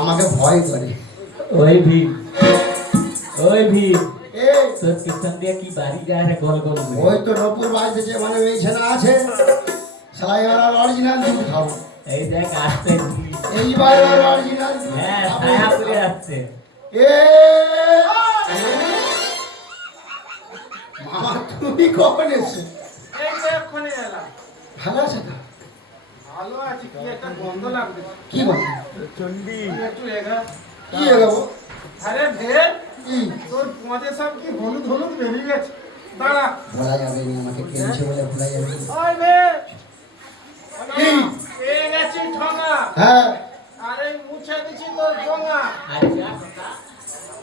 আমাকে ভয় করে। ওই ভি তোর পিছন দিয়ে কি বাড়ি যায় রে গোল গোল করে? ওই তো নপুর বাড়িতে যে মানে ওই ছেনা আছে সালাই ওর অরিজিনাল দুধ খাবো। এই দেখ আসছে এইবার ওর অরিজিনাল হ্যাঁ ছায়া পড়ে যাচ্ছে। এ মামা তুমি কখন এসছো? এই তো এক্ষুনি এলাম। ভালো আছে তো? ভালো আছি, কি একটা গন্ধ লাগছে। কি বল? চন্ডি একটু এগা। কি এগাবো? আরে ঢের কি? তোর পদে সব কি হলুদ হলুদ বেরিয়ে গেছে। দাঁড়া। বলা যাবে না, আমাকে কেঁদছে বলে ভোলা যাবে না। ওই বে কি? পেয়ে গেছি ঠোঙা। হ্যাঁ আরে মুছে দিছি তোর ঠোঙা। আচ্ছা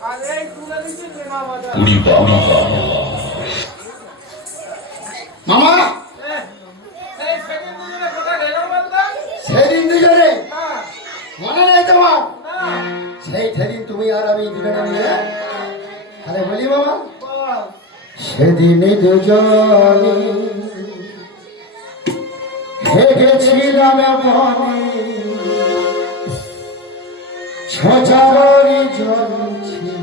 আর এই তুলে দিছি বিনা বাজার। মামা এই সেদিন দুজনে কোথায় গেল বলতো? সেদিন দুজনে হ্যাঁ মনে নেই তোমার? না সেই সেদিন তুমি আর আমি দুজনে মিলে তাহলে বলি মামা, বল। সেদিন দুজনে হেগেছিলাম বনে, ছচারি জল ছিল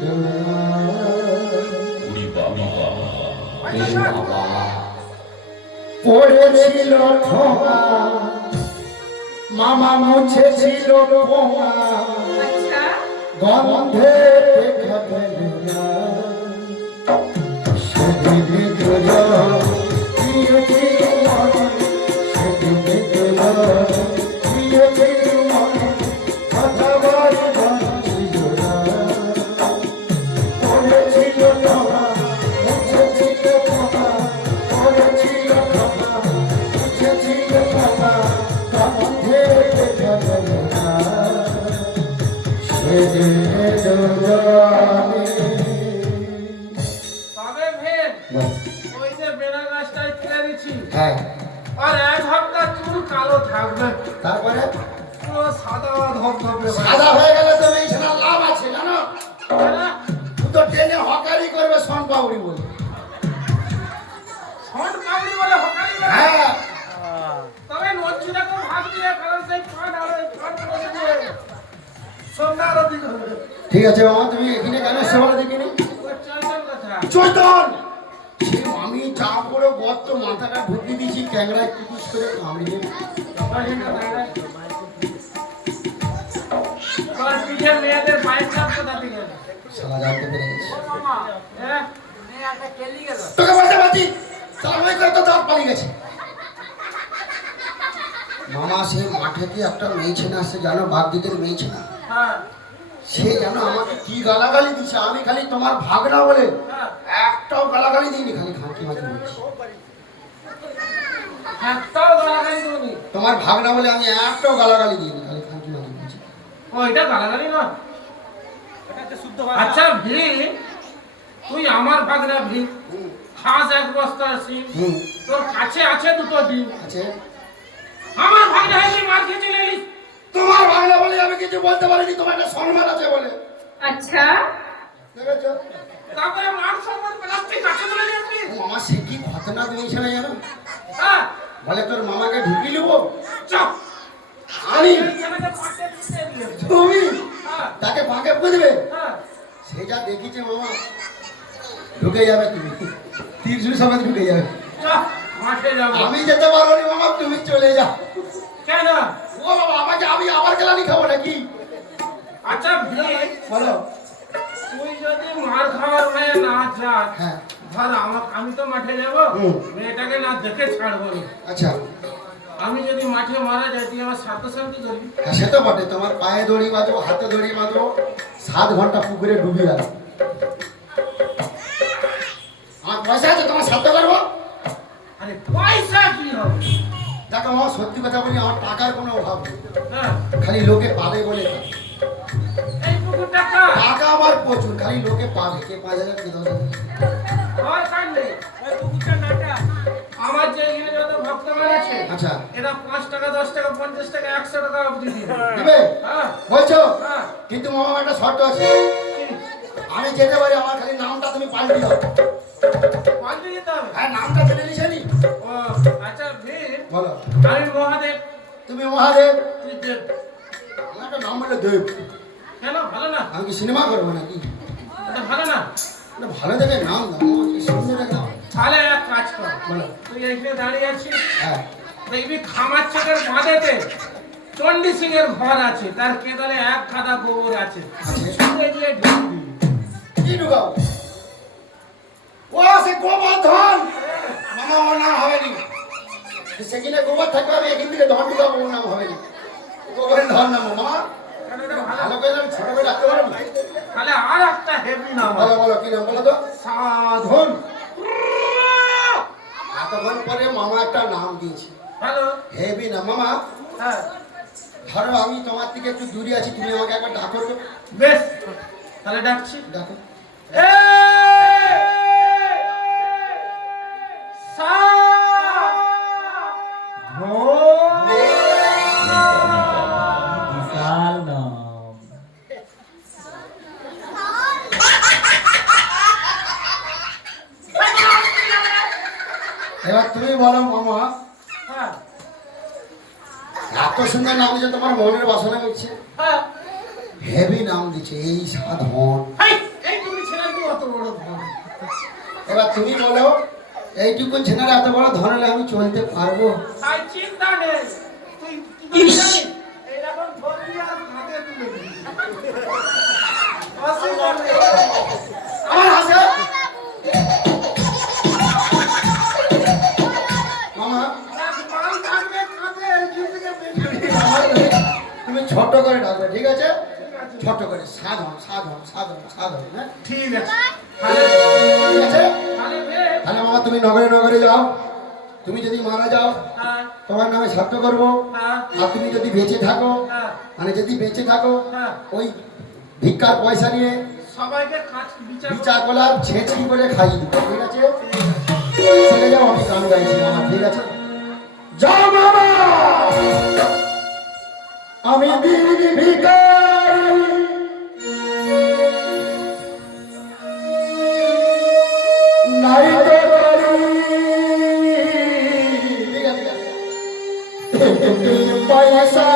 পড়েছিল ঠোঙা, মামা মুছেছিল পোঙা, গন্ধে দেখা গেল না। সেদিন দুজন প্রিয়ছিল মনে, সেদিন দুজন প্রিয়ছিল মনে, কথা বলে ছিল না। পড়েছিল ঠোঙা, মুছেছিল পোঙা, পড়েছিল ঠোঙা, মুছেছিল পোঙা, গন্ধে দেখা গেল না। তবে ভেদ ওই যে বেনা গাছটায় তুলে দিছি হ্যাঁ আর এক হপ্তা চুল কালো থাকবে, তারপরে পুরো সাদা ধবধবে হবে। সাদা হয়ে গেলে তো এই সেটা লাভ আছে জানো, হ্যাঁ? তুই তো ট্রেনে হকারি করবে সন পাউরি বলে। শর্ট পাগড়ি বলে হকারি করে। হ্যাঁ তবে নচ্ছিটা তো ভাগ দিয়ে কারণ সেই পান আর ওই পান করে দিয়ে সন্ধ্যা আরতি করবে। ঠিক আছে মামা, তুমি এখানে কেন সেবা দেখিনি? ওই চঞ্চল কথা। চৈতন সে আমি চা করে গর্ত মাথাটা ঢুকিয়ে দিয়েছি, ক্যাংরায় কুকুস করে কামড়িয়ে তোর পিঠে মেয়েদের পায়ের চাপ কোথা থেকে এলো? সারা জানতে পেরে গেছি। ও মামা, তোকে বলতে পারছি তারপরে করে তো দাঁত পালিয়ে গেছে। মামা সে মাঠেতে একটা মেয়ে ছেলে আসছে জানো, বাগদিদের মেয়ে ছেলে, হ্যাঁ, সে জানো আমাকে কি গালাগালি দিচ্ছে। আমি খালি তোমার ভাগনা বলে হ্যাঁ। একটাও গালাগালি দিইনি, খালি খাঁকি মাঝি বলছি। একটাও গালাগালি দিওনি। তোমার ভাগনা বলে আমি একটাও গালাগালি দিইনি, খালি খাঁকি মাঝি বলছি। ওইটা গালাগালি নয়। আচ্ছা ভিড়, তুই আমার ভাগনা ভিড়, খাস এক বস্তা সিম, হুম তোর কাছে আছে দুটো ডিম। আছে। আমার ভাগনা হয়ে তুই মার খেয়ে চলে এলিস। তোমার ভাগনা বলে আমি কিছু বলতে পারিনি, তোমার একটা সম্মান আছে বলে। আচ্ছা দেখেছো? তারপরে মার সম্মান প্লাস্টিক কাছে চলে যাচ্ছি। ও মামা সে কি ঘটনা দিয়েছে না জানো, হ্যাঁ, বলে তোর মামাকে ঢুকি নেবো। চপ। আমি এইখানে পাশে পিছিয়ে দিয়ে। তুমি হ্যাঁ, তাকে ফাঁকে বুঝবে, হ্যাঁ। সে যা দেখিছে মামা ঢুকে যাবে, তুমি তীর সমেত ঢুকে যাবে। চপ, মাঠে যাবো। আমি যেতে পারবো না মামা, তুমি চলে যাও। কেন? ও বাবা আমাকে, আমি আবার গেলানি খাবো নাকি? আচ্ছা ভিড়, বলো। তুই যদি মার খাওয়ার হয়ে না যাস, হ্যাঁ ধর আমি তো মাঠে যাবো, হুম। মেয়েটাকে না দেখে ছাড়বো না। আচ্ছা আমি যদি মাঠে মারা যাই তুই আমার স্বার্থ শান্তি করবি। হ্যাঁ সে তো বটে, তোমার পায়ে দড়ি বাঁধো, হাতে দড়ি বাঁধো, 7 ঘন্টা পুকুরে ডুবি যাবে। আমার পয়সা আছে, তোমার সাধ্য করবো। আরে পয়সা কি হবে? দেখো আমার সত্যি কথা বলি, আমার টাকার কোনো অভাব নেই, হ্যাঁ, খালি লোকে পাবে বলে না। এই পুকুরটা কার? টাকা আমার প্রচুর, খালি লোকে পাবে, কে 5,000 কে 10,000। ওই কার নেই, ওই পুকুরটা নাটা। আমার যে এখানে যত ভক্তগণ আছে, আচ্ছা এরা 5 টাকা 10 টাকা 50 টাকা 100 টাকা অবধি দিবে। দিবে হ্যাঁ, বলছো? হ্যাঁ। কিন্তু মামা একটা শর্ত আছে, কি? আমি যেতে পারি, আমার খালি নামটা তুমি পাল্টি দাও। পাল্টে যেতে হবে। হ্যাঁ নামটা জেনে নিছেনি। ও আচ্ছা ভিড়, বলো। আমি মহাদেব, তুমি মহাদেব, তুই দেব। আমার একটা নাম বলে দেব। কেন ভালো না? আমি কি সিনেমা করবো নাকি? এটা ভালো না? একটা ভালো দেখে নাম দাও, আমাকে সুন্দর একটা নাম। তাহলে এক কাজ কর, বলো। তুই এখানে দাঁড়িয়ে আছিস, হ্যাঁ, দেখবি খামার চোখের বাঁধেতে চণ্ডী সিং এর ঘর আছে, তার কেদালে এক গাদা গোবর আছে, আছে। ছুঁড়ে দিয়ে ঢুকে দিবি। কি ঢুকাও? ও সে গোবর্ধন মামা, ও নাম হবে নি। সেখানে গোবর থাকবে, আমি এখান থেকে ধন ঢুকাবো, ও নাম হবে নি। গোবরের ধন নাম মামা। কেন এটা ভালো? ভালো করে আমি ছোট করে রাখতে পারবো। তাহলে আর একটা হেভি নাম বলো আছে, বলো, কি নাম বলো তো? সাধন। এতক্ষণ পরে মামা একটা নাম দিয়েছে, হ্যালো, হেবি না মামা। হ্যাঁ ধরো আমি তোমার থেকে একটু দূরে আছি, তুমি আমাকে একবার ডাকো তো। বেশ, তাহলে ডাকছি। ডাকো। বিশাল নাম। এবার তুমি বলো মামা, হ্যাঁ এত সুন্দর নাম দিচ্ছে, তোমার মনের বাসনা করছে। হ্যাঁ, হেভি নাম দিচ্ছে, এই সাধন। এই তুমি ছেলে কি অত বড় ধন? এবার তুমি বলো, এইটুকু ছেলেরা এত বড় ধন হলে আমি চলতে পারবো? তাই চিন্তা নেই, তুই কি করে জানিস? এইরকম ধরবি আর হাতে তুলে দিবি। অসুবিধা নেই। আমার হাসে মামা, মাল থাকবে কাঁধে, এইখান থেকে বেরিয়ে তুমি ছোট করে ডাকবে, ঠিক আছে? ছোট করে সাধন সাধন সাধন সাধন, হ্যাঁ ঠিক আছে। ঠিক আছে। তাহলে বে, তাহলে মামা তুমি নগরে নগরে যাও, তুমি যদি মারা যাও হ্যাঁ তোমার নামে সাধ্য করবো। হ্যাঁ আর তুমি যদি বেঁচে থাকো, হ্যাঁ মানে যদি বেঁচে থাকো, হ্যাঁ, ওই ভিক্ষার পয়সা নিয়ে সবাইকে কাজ বিচার বিচার গোলাপ ছেঁচি করে খাইয়ে দিবে, ঠিক আছে? চলে যাও, আমি গান গাইছি মামা, ঠিক আছে? যাও মামা, আমি দিদি ভিখারি, নাই তো করি। ঠিক আছে, ঠিক আছে। পয়সা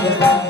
Baba